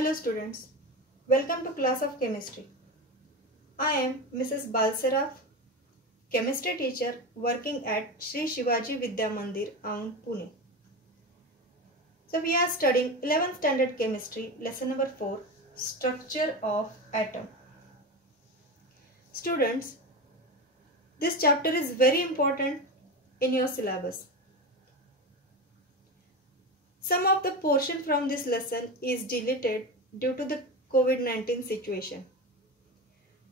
Hello students, welcome to class of chemistry. I am Mrs. Balsaraf, chemistry teacher working at Sri Shivaji Vidya Mandir, Aun, Pune. So we are studying 11th standard chemistry, lesson number 4, structure of atom. Students, this chapter is very important in your syllabus. Some of the portion from this lesson is deleted due to the COVID-19 situation.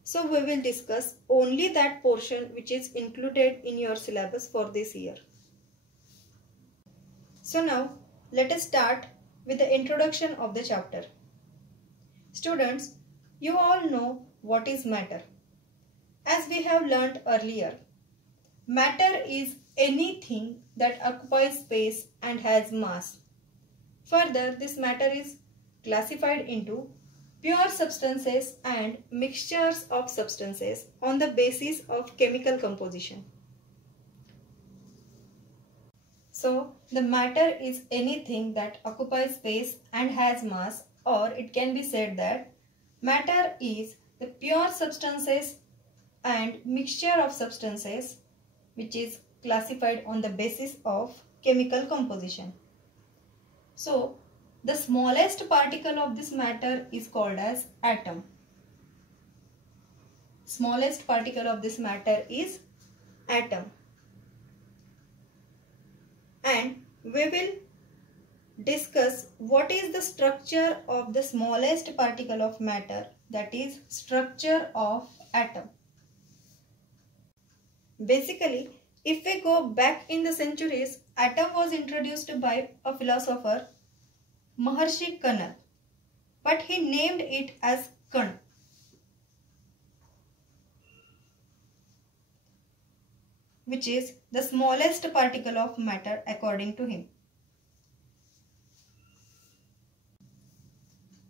So we will discuss only that portion which is included in your syllabus for this year. So now let us start with the introduction of the chapter. Students, you all know what is matter. As we have learnt earlier, matter is anything that occupies space and has mass. Further, this matter is classified into pure substances and mixtures of substances on the basis of chemical composition. So, the matter is anything that occupies space and has mass, or it can be said that matter is the pure substances and mixture of substances which is classified on the basis of chemical composition. So, the smallest particle of this matter is called as atom. Smallest particle of this matter is atom. And we will discuss what is the structure of the smallest particle of matter, that is structure of atom. Basically, if we go back in the centuries, atom was introduced by a philosopher, Maharshi Kanad, but he named it as Kan. Which is the smallest particle of matter according to him.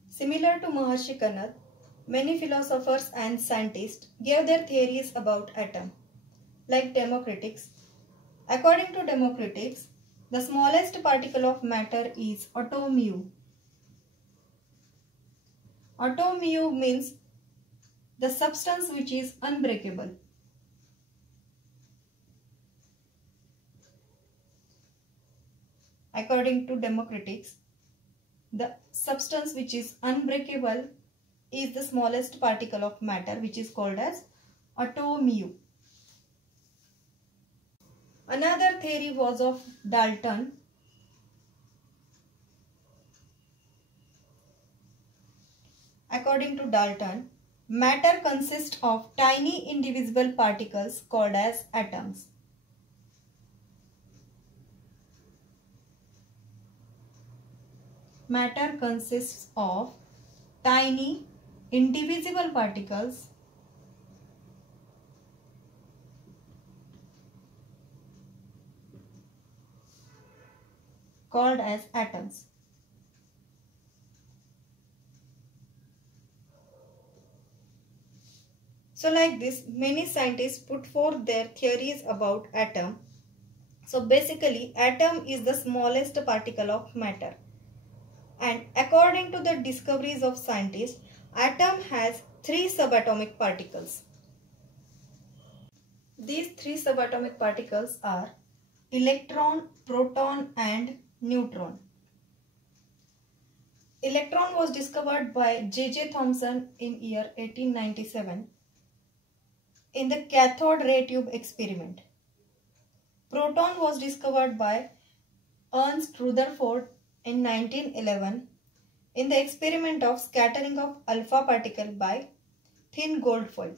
Similar to Maharshi Kanad, many philosophers and scientists gave their theories about atom, like Democritus. According to Democritus, the smallest particle of matter is atomu. Atomu means the substance which is unbreakable. According to Democritus, the substance which is unbreakable is the smallest particle of matter, which is called as atomu. Another theory was of Dalton. According to Dalton, matter consists of tiny indivisible particles called as atoms. Matter consists of tiny indivisible particles called as atoms. So like this, many scientists put forth their theories about atom. So basically, atom is the smallest particle of matter. And according to the discoveries of scientists, atom has 3 subatomic particles. These 3 subatomic particles are electron, proton and neutron. Electron was discovered by J.J. Thomson in year 1897 in the cathode ray tube experiment. Proton was discovered by Ernst Rutherford in 1911 in the experiment of scattering of alpha particle by thin gold foil.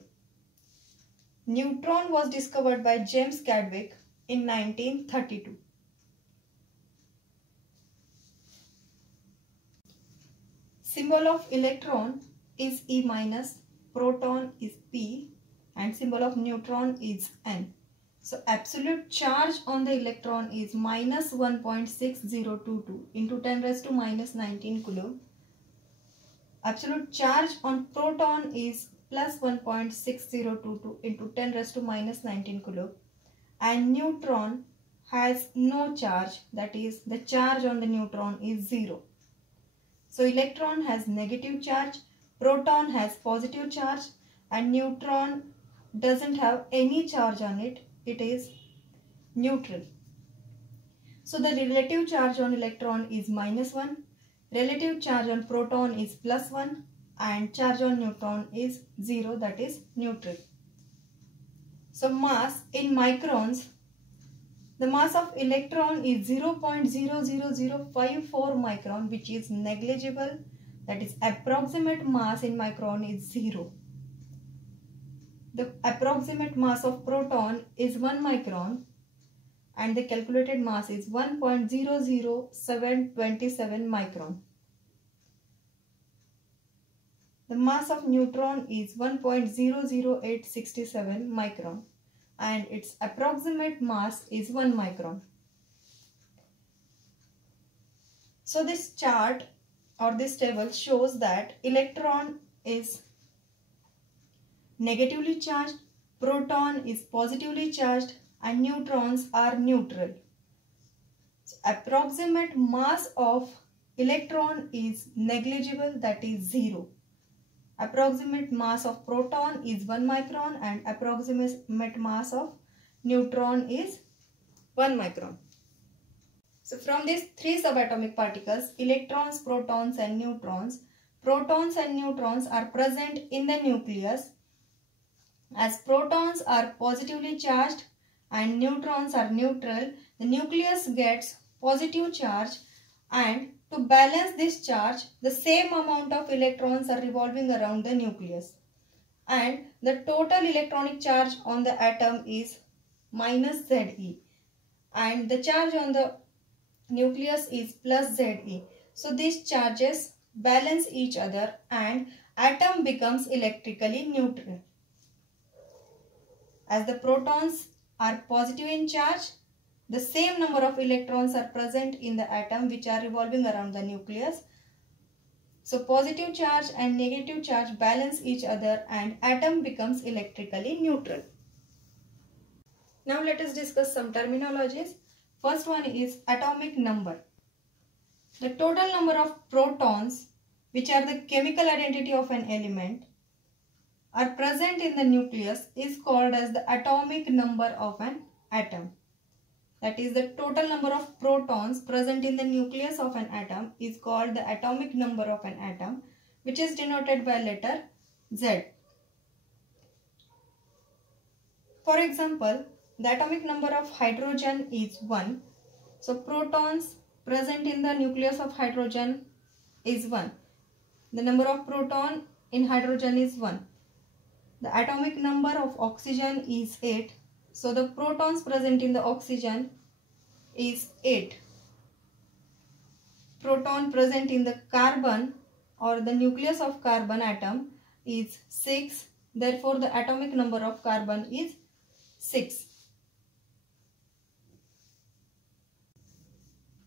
Neutron was discovered by James Chadwick in 1932. Symbol of electron is E minus, proton is P and symbol of neutron is N. So absolute charge on the electron is minus 1.6022 into 10 raised to minus 19 coulomb. Absolute charge on proton is plus 1.6022 into 10 raised to minus 19 coulomb. And neutron has no charge, that is the charge on the neutron is 0. So electron has negative charge, proton has positive charge, and neutron doesn't have any charge on it. It is neutral. So the relative charge on electron is -1, relative charge on proton is +1, and charge on neutron is 0, that is neutral. So mass in microns, the mass of electron is 0.00054 micron, which is negligible. That is, approximate mass in micron is 0. The approximate mass of proton is 1 micron and the calculated mass is 1.00727 micron. The mass of neutron is 1.00867 micron and its approximate mass is 1 micron. So this chart or this table shows that electron is negatively charged, proton is positively charged, and neutrons are neutral. So approximate mass of electron is negligible, that is 0. Approximate mass of proton is 1 micron and approximate mass of neutron is 1 micron. So from these three subatomic particles, electrons, protons and neutrons are present in the nucleus. As protons are positively charged and neutrons are neutral, the nucleus gets positive charge, and to balance this charge, the same amount of electrons are revolving around the nucleus. And the total electronic charge on the atom is -Ze. And the charge on the nucleus is +Ze. So these charges balance each other and atom becomes electrically neutral. As the protons are positive in charge, the same number of electrons are present in the atom which are revolving around the nucleus. So positive charge and negative charge balance each other and atom becomes electrically neutral. Now let us discuss some terminologies. First one is atomic number. The total number of protons, which are the chemical identity of an element, are present in the nucleus is called as the atomic number of an atom. That is, the total number of protons present in the nucleus of an atom is called the atomic number of an atom, which is denoted by letter Z. For example, the atomic number of hydrogen is 1. So protons present in the nucleus of hydrogen is 1. The number of proton in hydrogen is 1. The atomic number of oxygen is 8. So the protons present in the oxygen is 8. Proton present in the carbon or the nucleus of carbon atom is 6. Therefore, the atomic number of carbon is 6.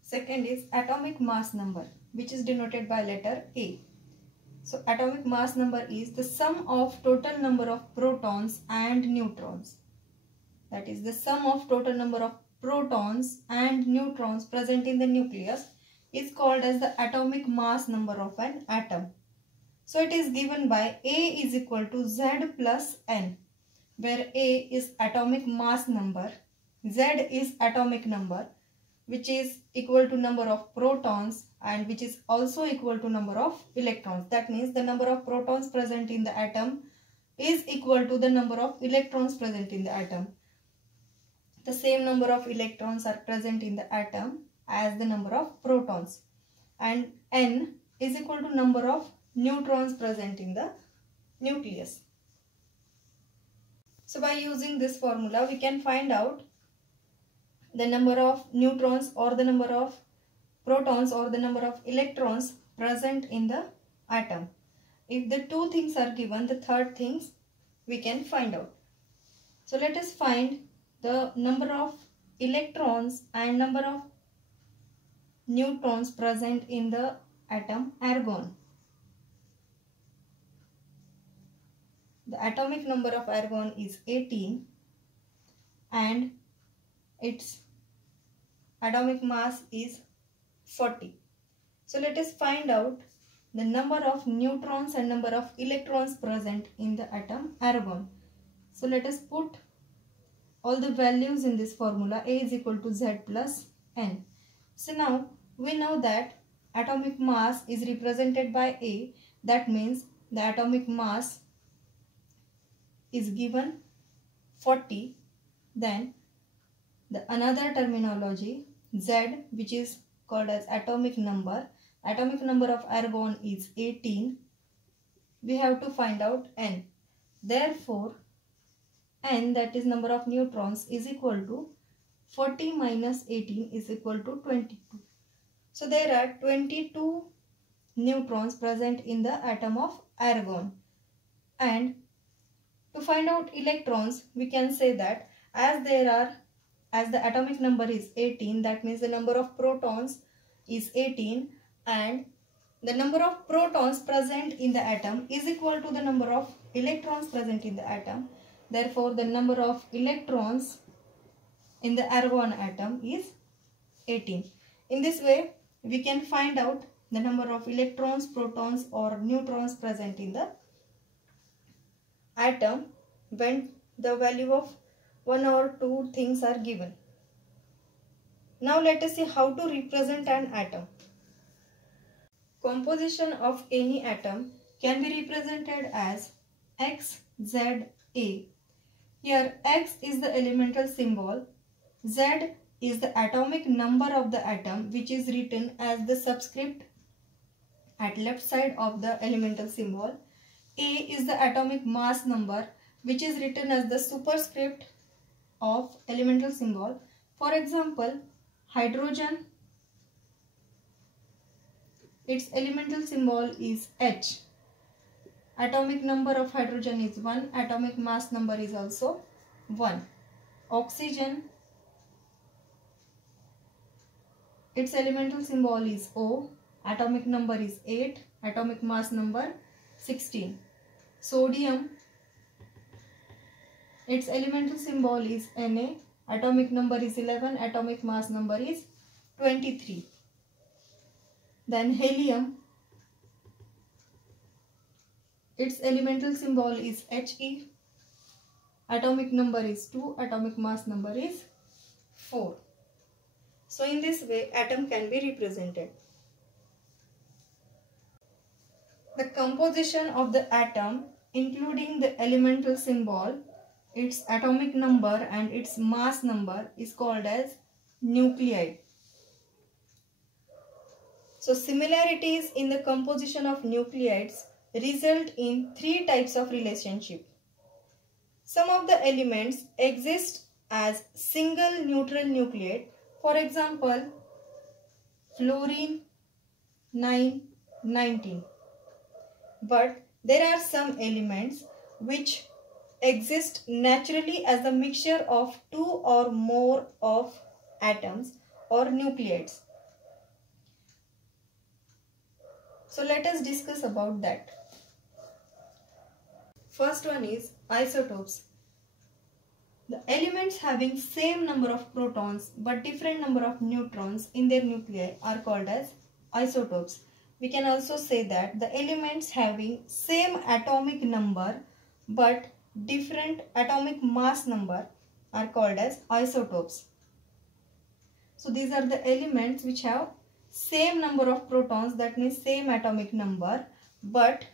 Second is atomic mass number, which is denoted by letter A. So atomic mass number is the sum of total number of protons and neutrons. That is, the sum of total number of protons and neutrons present in the nucleus is called as the atomic mass number of an atom. So it is given by A is equal to Z plus N, where A is atomic mass number, Z is atomic number, which is equal to number of protons and which is also equal to number of electrons. That means the number of protons present in the atom is equal to the number of electrons present in the atom. The same number of electrons are present in the atom as the number of protons, and N is equal to number of neutrons present in the nucleus. So by using this formula, we can find out the number of neutrons or the number of protons or the number of electrons present in the atom. If the two things are given, the third things we can find out. So let us find the number of electrons and number of neutrons present in the atom argon. The atomic number of argon is 18 and its atomic mass is 40. So let us find out the number of neutrons and number of electrons present in the atom argon. So let us put all the values in this formula. A is equal to Z plus N. So now we know that atomic mass is represented by A. That means the atomic mass is given 40. Then the another terminology Z, which is called as atomic number. Atomic number of argon is 18. We have to find out N. Therefore, N, that is number of neutrons, is equal to 40 minus 18 is equal to 22. So there are 22 neutrons present in the atom of argon. And to find out electrons, we can say that as the atomic number is 18, that means the number of protons is 18 and the number of protons present in the atom is equal to the number of electrons present in the atom. Therefore, the number of electrons in the argon atom is 18. In this way, we can find out the number of electrons, protons or neutrons present in the atom when the value of one or two things are given. Now let us see how to represent an atom. Composition of any atom can be represented as X, Z, A. Here X is the elemental symbol, Z is the atomic number of the atom which is written as the subscript at left side of the elemental symbol. A is the atomic mass number which is written as the superscript of elemental symbol. For example, hydrogen, its elemental symbol is H. Atomic number of hydrogen is 1. Atomic mass number is also 1. Oxygen, its elemental symbol is O. Atomic number is 8. Atomic mass number 16. Sodium, its elemental symbol is Na. Atomic number is 11. Atomic mass number is 23. Then helium, its elemental symbol is He. Atomic number is 2. Atomic mass number is 4. So in this way, atom can be represented. The composition of the atom, including the elemental symbol, its atomic number and its mass number, is called as nuclei. So similarities in the composition of nucleides result in 3 types of relationship. Some of the elements exist as single neutral nucleate. For example, fluorine 919. But there are some elements which exist naturally as the mixture of 2 or more of atoms or nucleides. So let us discuss about that. First one is isotopes. The elements having same number of protons but different number of neutrons in their nuclei are called as isotopes. We can also say that the elements having same atomic number but different atomic mass number are called as isotopes. So these are the elements which have same number of protons, that means same atomic number, but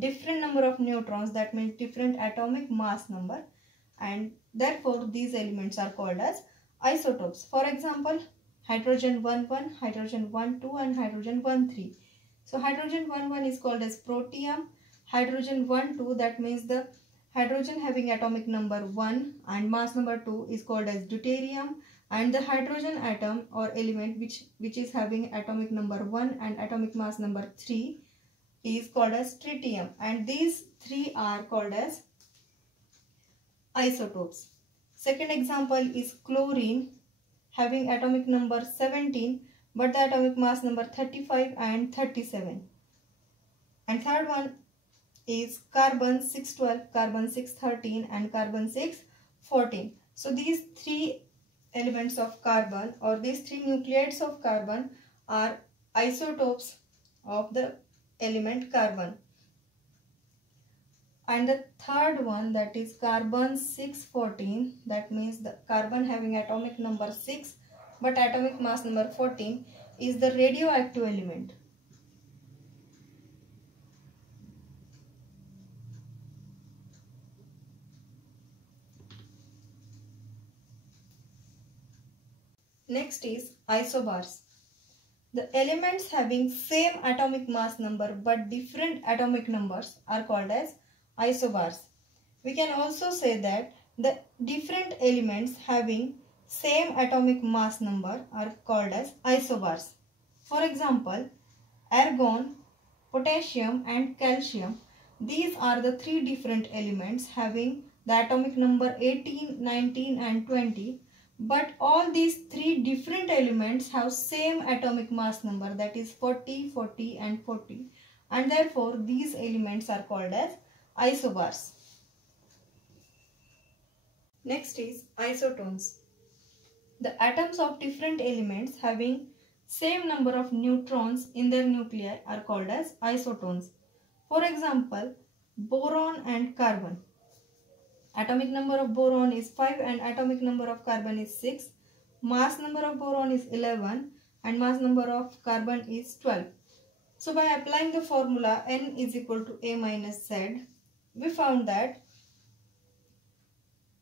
different number of neutrons, that means different atomic mass number, and therefore these elements are called as isotopes. For example, hydrogen 11, hydrogen 12 and hydrogen 13. So hydrogen 11 is called as protium. Hydrogen 12, that means the hydrogen having atomic number 1 and mass number 2 is called as deuterium, and the hydrogen atom or element which is having atomic number 1 and atomic mass number 3 is called as tritium, and these 3 are called as isotopes. Second example is chlorine having atomic number 17 but the atomic mass number 35 and 37. And third one is carbon 612, carbon 613 and carbon 614. So these 3 elements of carbon or these 3 nucleides of carbon are isotopes of the element carbon. And the third one, that is carbon 614, that means the carbon having atomic number 6 but atomic mass number 14, is the radioactive element. Next is isobars. The elements having same atomic mass number but different atomic numbers are called as isobars. We can also say that the different elements having same atomic mass number are called as isobars. For example, argon, potassium and calcium, these are the three different elements having the atomic number 18, 19 and 20. But all these three different elements have same atomic mass number, that is 40, 40 and 40, and therefore these elements are called as isobars. Next is isotones. The atoms of different elements having same number of neutrons in their nuclei are called as isotones. For example, boron and carbon. Atomic number of boron is 5 and atomic number of carbon is 6. Mass number of boron is 11 and mass number of carbon is 12. So by applying the formula N is equal to A minus Z, we found that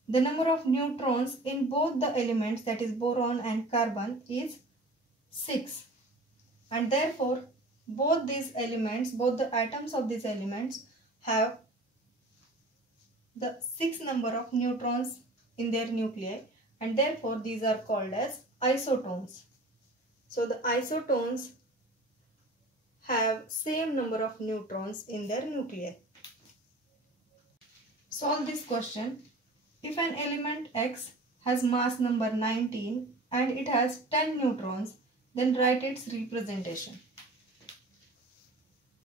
the number of neutrons in both the elements, that is boron and carbon, is 6. And therefore both these elements, both the atoms of these elements have the 6 number of neutrons in their nuclei, and therefore these are called as isotones. So the isotones have same number of neutrons in their nuclei. Solve this question. If an element X has mass number 19 and it has 10 neutrons, then write its representation.